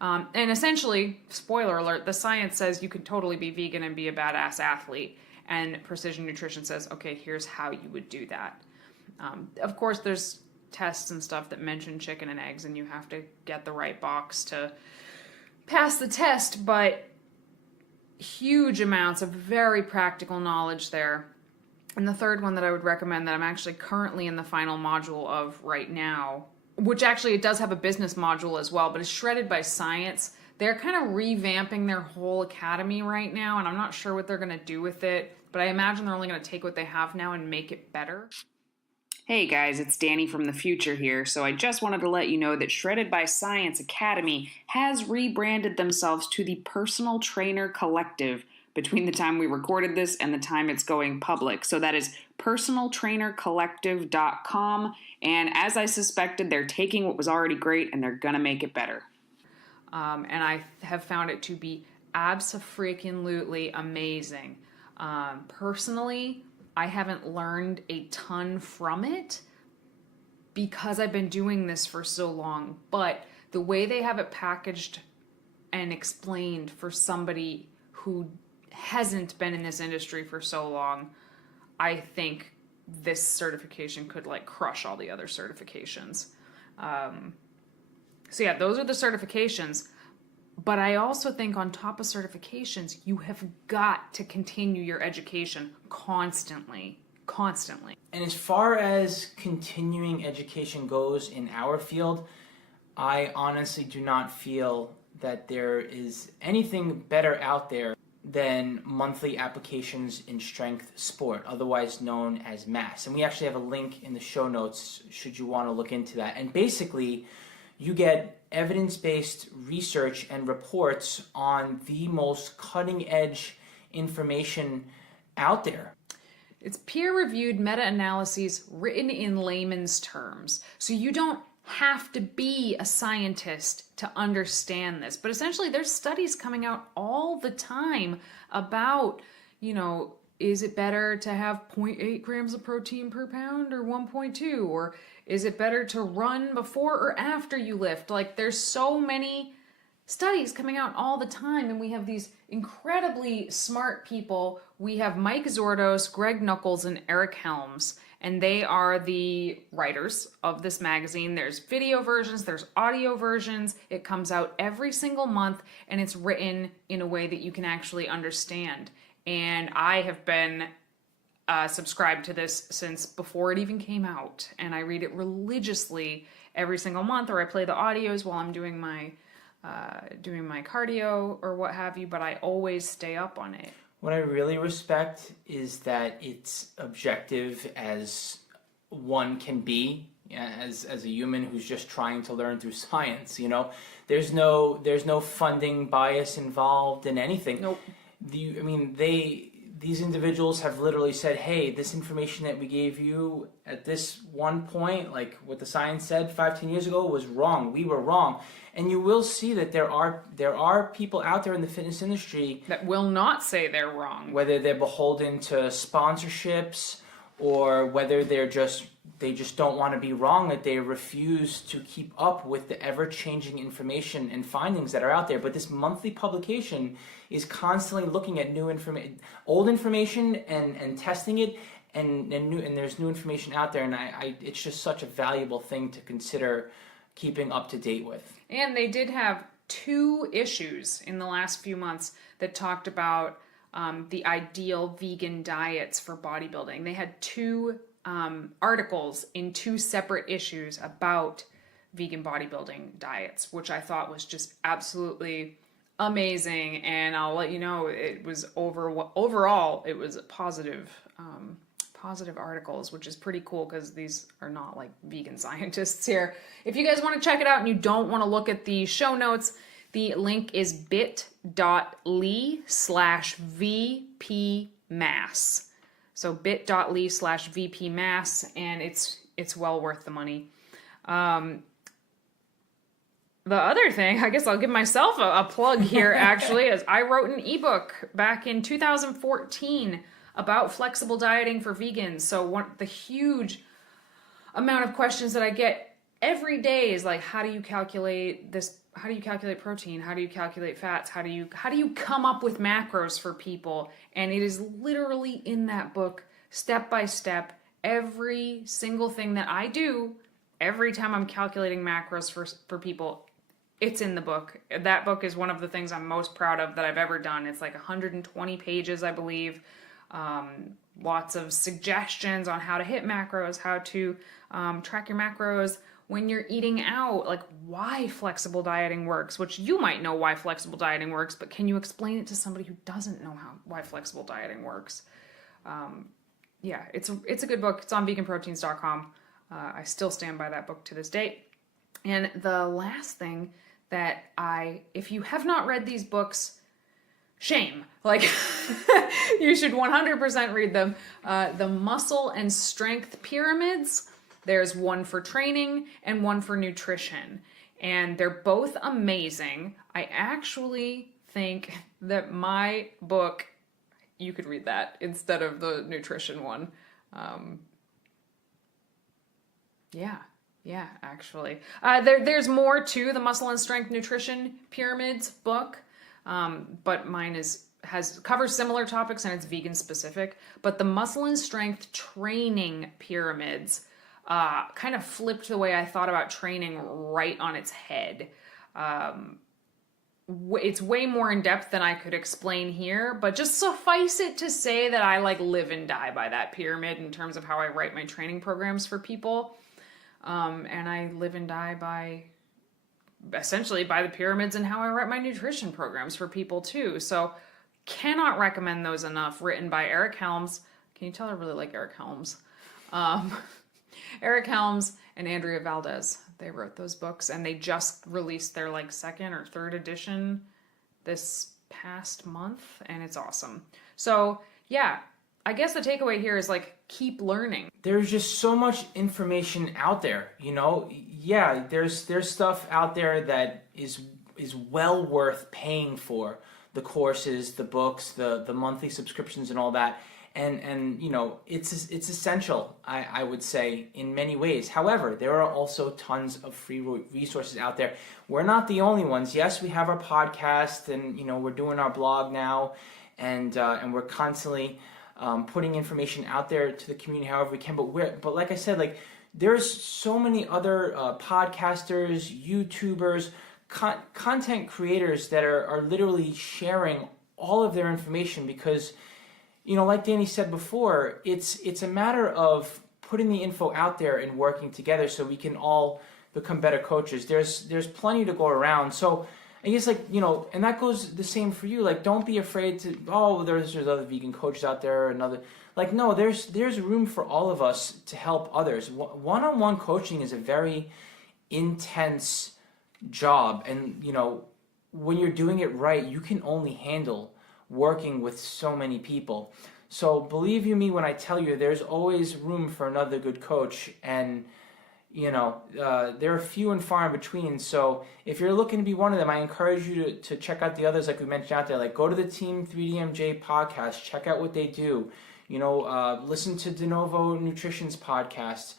And essentially, spoiler alert, the science says you can totally be vegan and be a badass athlete. And Precision Nutrition says, okay, here's how you would do that. Of course, there's tests and stuff that mention chicken and eggs, and you have to get the right box to pass the test, but huge amounts of very practical knowledge there. And the third one that I would recommend, that I'm actually currently in the final module of right now, which actually it does have a business module as well, but it's Shredded by Science. They're kind of revamping their whole academy right now, and I'm not sure what they're going to do with it, but I imagine they're only going to take what they have now and make it better. Hey guys, it's Danny from the future here, so I just wanted to let you know that Shredded by Science Academy has rebranded themselves to the Personal Trainer Collective between the time we recorded this and the time it's going public. So that is personaltrainercollective.com, and as I suspected, they're taking what was already great and they're going to make it better. And I have found it to be abso-freaking-lutely amazing. Personally, I haven't learned a ton from it because I've been doing this for so long, but the way they have it packaged and explained for somebody who hasn't been in this industry for so long, I think this certification could, like, crush all the other certifications. So yeah, those are the certifications. But I also think on top of certifications, you have got to continue your education constantly. constantly. And as far as continuing education goes in our field, I honestly do not feel that there is anything better out there than monthly applications in strength sport, otherwise known as MASS. And we actually have a link in the show notes should you want to look into that. And basically, you get evidence-based research and reports on the most cutting-edge information out there. It's peer-reviewed meta-analyses written in layman's terms. So you don't have to be a scientist to understand this. But essentially, there's studies coming out all the time about, is it better to have 0.8 grams of protein per pound or 1.2? Or is it better to run before or after you lift? Like, there's so many studies coming out all the time, and we have these incredibly smart people. We have Mike Zordos, Greg Nuckols, and Eric Helms, and they are the writers of this magazine. There's video versions, there's audio versions. It comes out every single month, and it's written in a way that you can actually understand. And I have been subscribed to this since before it even came out, and I read it religiously every single month, or I play the audios while I'm doing my cardio or what have you, but I always stay up on it. What I really respect is that it's objective as one can be, as a human who's just trying to learn through science. There's no funding bias involved in anything. Nope. These individuals have literally said, hey, this information that we gave you at this one point, like what the science said 5-10 years ago, was wrong. We were wrong. And you will see that there are people out there in the fitness industry that will not say they're wrong. Whether they're beholden to sponsorships or whether they just don't want to be wrong, that they refuse to keep up with the ever-changing information and findings that are out there. But this monthly publication is constantly looking at new information, old information, and testing it, and there's new information out there, and it's just such a valuable thing to consider keeping up to date with. And they did have 2 issues in the last few months that talked about the ideal vegan diets for bodybuilding. They had 2 articles in 2 separate issues about vegan bodybuilding diets, which I thought was just absolutely amazing. And I'll let you know, it was overall it was positive articles, which is pretty cool because these are not like vegan scientists here. If you guys want to check it out and you don't want to look at the show notes, the link is bit.ly/VPMass. So bit.ly/VPMass, and it's well worth the money. The other thing, I guess I'll give myself a plug here actually, is I wrote an ebook back in 2014 about flexible dieting for vegans. So the huge amount of questions that I get every day is like, how do you calculate this? How do you calculate protein? How do you calculate fats? How do you come up with macros for people? And it is literally in that book, step by step, every single thing that I do, every time I'm calculating macros for people, it's in the book. That book is one of the things I'm most proud of that I've ever done. It's like 120 pages, I believe. Lots of suggestions on how to hit macros, how to track your macros when you're eating out, like why flexible dieting works, which you might know why flexible dieting works, but can you explain it to somebody who doesn't know why flexible dieting works? Yeah, it's a good book. It's on VeganProteins.com. I still stand by that book to this date. And the last thing that if you have not read these books, shame. Like, you should 100% read them. The Muscle and Strength Pyramids. There's one for training and one for nutrition. And they're both amazing. I actually think that my book, you could read that instead of the nutrition one. Yeah, actually. There's more to the Muscle and Strength Nutrition Pyramids book. But mine covers similar topics and it's vegan specific. But the Muscle and Strength Training Pyramids kind of flipped the way I thought about training right on its head. it's way more in depth than I could explain here, but just suffice it to say that I like live and die by that pyramid in terms of how I write my training programs for people. And I live and die by essentially by the pyramids and how I write my nutrition programs for people too. So cannot recommend those enough. Written by Eric Helms. Can you tell I really like Eric Helms? Eric Helms and Andrea Valdez. They wrote those books, and they just released their like second or third edition this past month, and it's awesome. So yeah, I guess the takeaway here is like keep learning. There's just so much information out there, you know. Yeah, there's stuff out there that is well worth paying for. The courses, the books, the monthly subscriptions, and all that. And you know, it's essential, I would say, in many ways. However, there are also tons of free resources out there. We're not the only ones. Yes, we have our podcast, and you know, we're doing our blog now, and we're constantly putting information out there to the community however we can. But like I said, like there's so many other podcasters, YouTubers, content creators that are literally sharing all of their information because, you know, like Danny said before, it's a matter of putting the info out there and working together so we can all become better coaches. There's plenty to go around. So I guess, like, you know, and that goes the same for you. Like, don't be afraid to, there's other vegan coaches out there, like, no, there's room for all of us to help others. One-on-one coaching is a very intense job, and you know, when you're doing it right, you can only handle working with so many people. So believe you me when I tell you, there's always room for another good coach, and you know, they're few and far in between. So if you're looking to be one of them, I encourage you to check out the others like we mentioned out there. Like, go to the Team 3DMJ podcast, check out what they do. You know, listen to De Novo Nutrition's podcasts.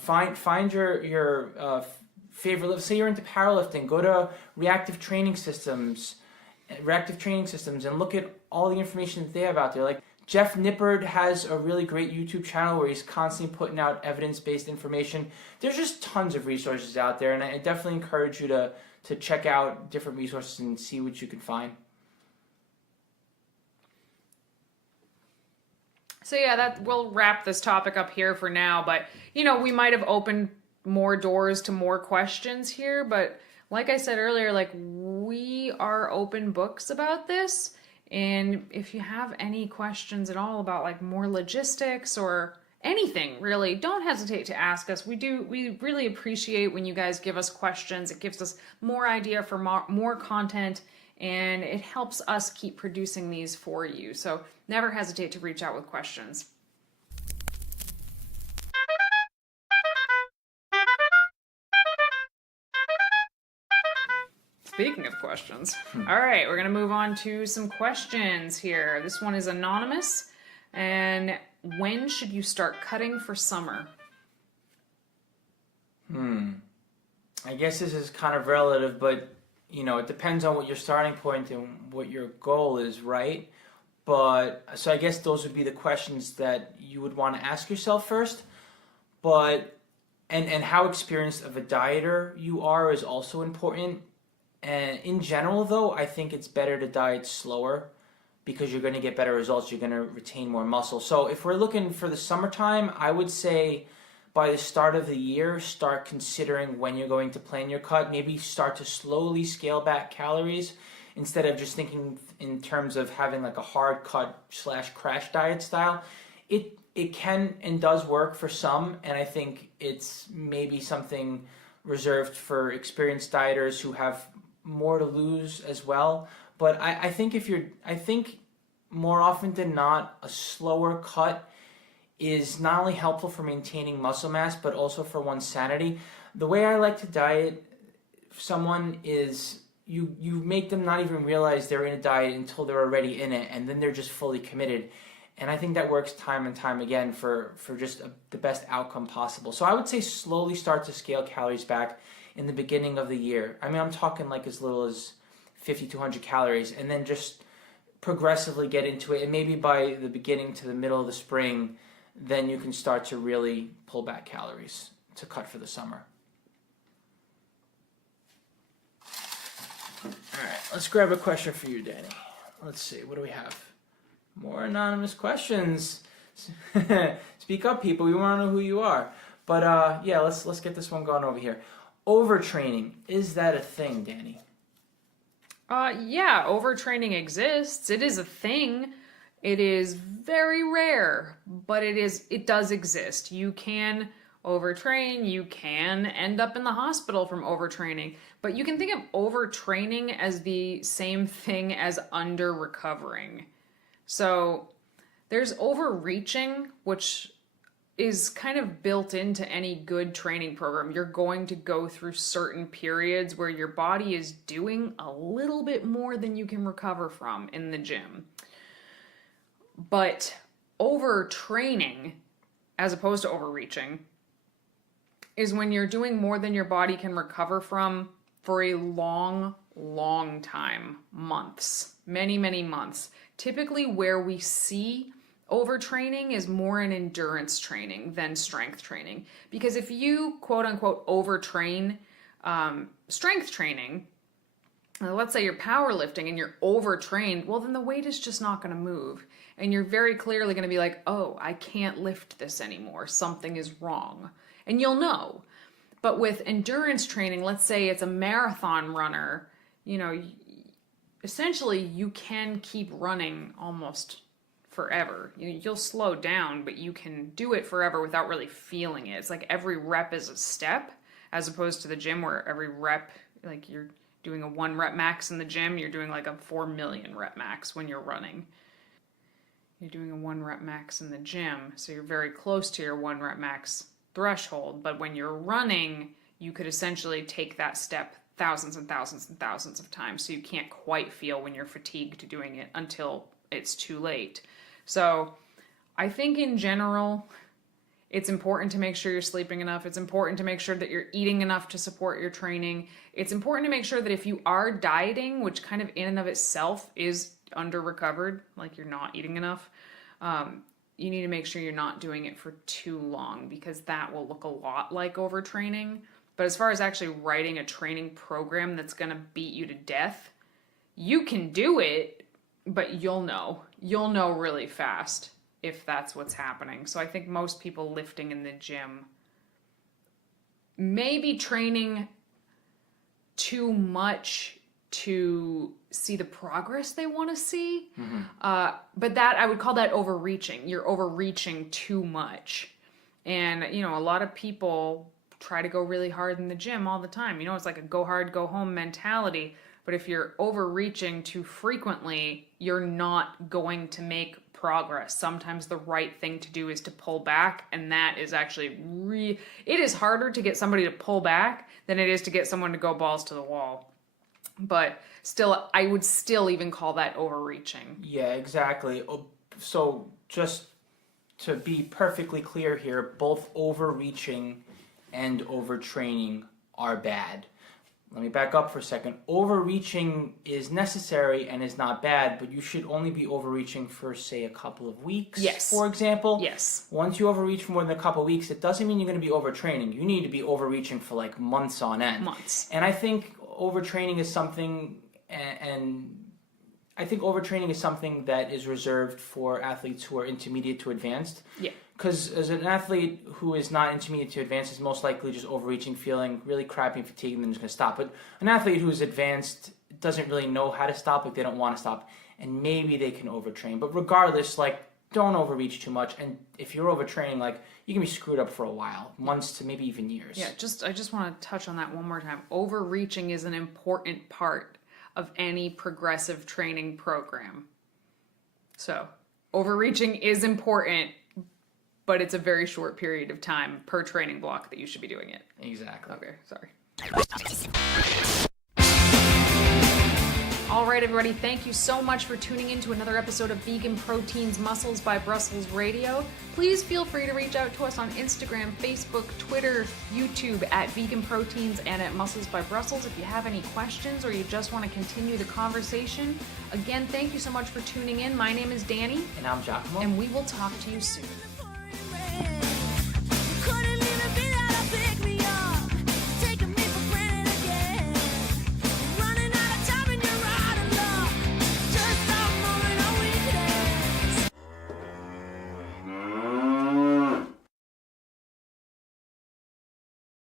Find your favorite. Let's say you're into powerlifting. Go to Reactive Training Systems, and look at all the information that they have out there. Like, Jeff Nippard has a really great YouTube channel where he's constantly putting out evidence-based information. There's just tons of resources out there, and I definitely encourage you to check out different resources and see what you can find. So yeah, that we'll wrap this topic up here for now, but you know, we might have opened more doors to more questions here, but like I said earlier, like, we are open books about this. And if you have any questions at all about like more logistics or anything, really, don't hesitate to ask us. We really appreciate when you guys give us questions. It gives us more idea for more content, and it helps us keep producing these for you. So never hesitate to reach out with questions. Speaking of questions, all right, we're going to move on to some questions here. This one is anonymous. And when should you start cutting for summer? I guess this is kind of relative, but, you know, it depends on what your starting point and what your goal is, right? But, so I guess those would be the questions that you would want to ask yourself first. But, and how experienced of a dieter you are is also important. And in general, though, I think it's better to diet slower because you're going to get better results. You're going to retain more muscle. So if we're looking for the summertime, I would say by the start of the year, start considering when you're going to plan your cut. Maybe start to slowly scale back calories instead of just thinking in terms of having like a hard cut / crash diet style. It can and does work for some, and I think it's maybe something reserved for experienced dieters who have more to lose as well. But I think I think more often than not, a slower cut is not only helpful for maintaining muscle mass, but also for one's sanity. The way I like to diet someone is you make them not even realize they're in a diet until they're already in it, and then they're just fully committed. And I think that works time and time again for just the best outcome possible. So I would say slowly start to scale calories back in the beginning of the year. I mean, I'm talking like as little as 50 to 100 calories, and then just progressively get into it. And maybe by the beginning to the middle of the spring, then you can start to really pull back calories to cut for the summer. right, let's grab a question for you, Danny. Let's see, what do we have? More anonymous questions. Speak up, people. We want to know who you are. But yeah, let's get this one going over here. Overtraining, is that a thing, Danny? Yeah, overtraining exists. It is a thing. It is very rare, but it does exist. You can overtrain, you can end up in the hospital from overtraining, but you can think of overtraining as the same thing as under-recovering. So there's overreaching, which is kind of built into any good training program. You're going to go through certain periods where your body is doing a little bit more than you can recover from in the gym. But overtraining, as opposed to overreaching, is when you're doing more than your body can recover from for a long, long time. Months. Many, many months. Typically where we see overtraining is more in endurance training than strength training. Because if you, quote unquote, overtrain strength training, let's say you're powerlifting and you're overtrained, well, then the weight is just not going to move. And you're very clearly going to be like, oh, I can't lift this anymore. Something is wrong. And you'll know. But with endurance training, let's say it's a marathon runner, essentially you can keep running almost forever. You'll slow down, but you can do it forever without really feeling it. It's like every rep is a step, as opposed to the gym where every rep, like you're doing a 1 rep max in the gym, you're doing like a 4 million rep max when you're running. You're doing a 1 rep max in the gym, so you're very close to your 1 rep max threshold. But when you're running, you could essentially take that step thousands and thousands and thousands of times, so you can't quite feel when you're fatigued doing it until it's too late. So I think in general, it's important to make sure you're sleeping enough. It's important to make sure that you're eating enough to support your training. It's important to make sure that if you are dieting, which kind of in and of itself is under-recovered, like you're not eating enough, you need to make sure you're not doing it for too long, because that will look a lot like overtraining. But as far as actually writing a training program that's going to beat you to death, you can do it, but you'll know really fast if that's what's happening. So I think most people lifting in the gym may be training too much to see the progress they want to see. But that, I would call that overreaching. You're overreaching too much. And, a lot of people try to go really hard in the gym all the time. It's like a go hard, go home mentality. But if you're overreaching too frequently, you're not going to make progress. Sometimes the right thing to do is to pull back, and that is actually it is harder to get somebody to pull back than it is to get someone to go balls to the wall. But still, I would still even call that overreaching. Yeah, exactly. So just to be perfectly clear here, both overreaching and overtraining are bad. Let me back up for a second. Overreaching is necessary and is not bad, but you should only be overreaching for, say, a couple of weeks, yes, for example. Yes. Once you overreach for more than a couple of weeks, it doesn't mean you're going to be overtraining. You need to be overreaching for like months on end. Months. And I think overtraining is something, I think overtraining is something that is reserved for athletes who are intermediate to advanced. Yeah. Because as an athlete who is not intermediate to advanced is most likely just overreaching, feeling really crappy and fatigued, and then just going to stop. But an athlete who is advanced doesn't really know how to stop, like they don't want to stop, and maybe they can overtrain. But regardless, don't overreach too much. And if you're overtraining, you can be screwed up for a while, months to maybe even years. Yeah, I just want to touch on that one more time. Overreaching is an important part of any progressive training program. So, overreaching is important, but it's a very short period of time per training block that you should be doing it. Exactly. Okay, sorry. All right, everybody, thank you so much for tuning in to another episode of Vegan Proteins Muscles by Brussels Radio. Please feel free to reach out to us on Instagram, Facebook, Twitter, YouTube at Vegan Proteins and at Muscles by Brussels if you have any questions or you just want to continue the conversation. Again, thank you so much for tuning in. My name is Danny. And I'm Giacomo. And we will talk to you soon.